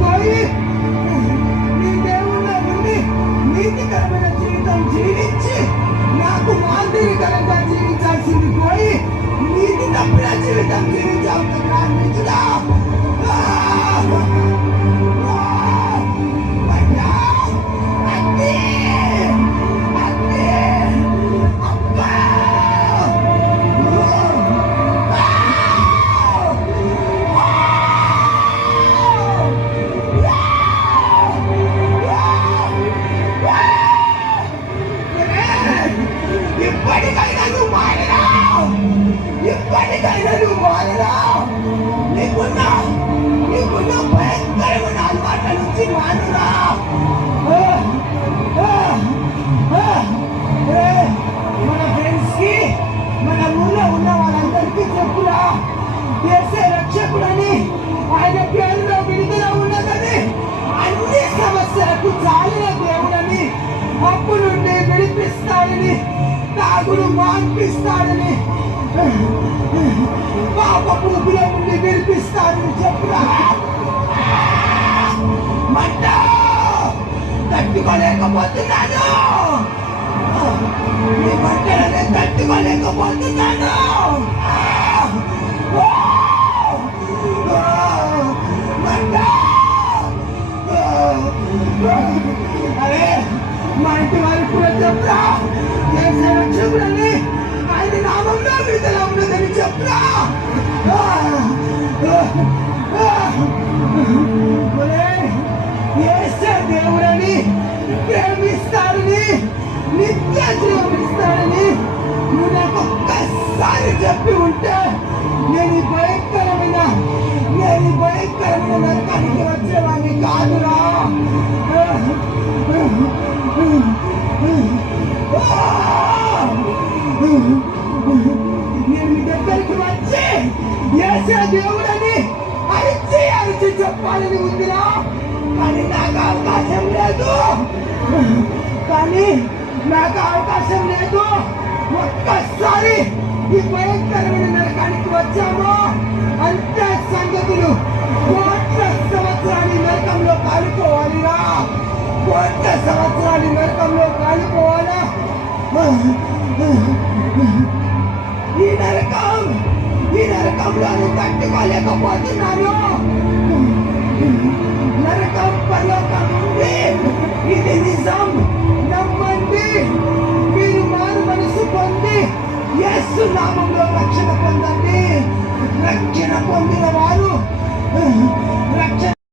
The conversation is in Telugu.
పోయి నీ దేవుళ్ళ ఉండి నీతికరమైన జీవితం జీవించి నాకు మాదిరికరంగా జీవించాల్సింది పోయి నీతి తప్పిన జీవితం జీవించావు ప్రారంభించుదా. ఇప్పటికైనా నువ్వు మారినా నీకున్న భయంకరమైన అలవాట్ల నుంచి మారురా. మన ఫ్రెండ్స్ కి మన ఊళ్ళో ఉన్న వాళ్ళందరికీ చెప్పురా, దేశే రక్షకుడని, ఆయన పేరులో విడుదల ఉన్నదని, అన్ని సమస్యలకు చాలిన దేవుడని, అప్పు నుండి విడిపిస్తాడని, తాగుడు మాన్పిస్తాడని, పాపపు ఊపిలో నుండి విడిపిస్తాడని చెప్పురా. మంట తట్టుకోలేకపోతున్నాను, నీ మంటలనే తట్టుకోలేకపోతున్నాను. అరే మా ఇంటి వారికి కూడా చెప్పురా, దేశ రక్షకుడని, ఆయన నామంలో విడుదల ఉన్నదని చెప్పురా. యేసే దేవుడని, ప్రేమిస్తాడని, నిత్య జీవమిస్తాడని నువ్వు నాకు ఒక్కసారి చెప్పి ఉంటే నేను ఈ భయంకరమైన నరకానికి వచ్చేవాడిని కాదురా. నేను మీ దగ్గరికి వచ్చి యేసే దేవుడని అరిచి చెప్పాలని ఉందిరా, కానీ నాకు అవకాశం లేదు. ఒక్కసారి ఈ భయంకరమైన నరకానికి వచ్చామో అంతే సంగతులు. కోట్ల సంవత్సరాలు నరకంలో కాలిపోవాలిరా, కోట్ల సంవత్సరాలు నరకంలో కాలిపోవాలా. ఈ నరకంలో తట్టుకోలేకపోతున్నాను.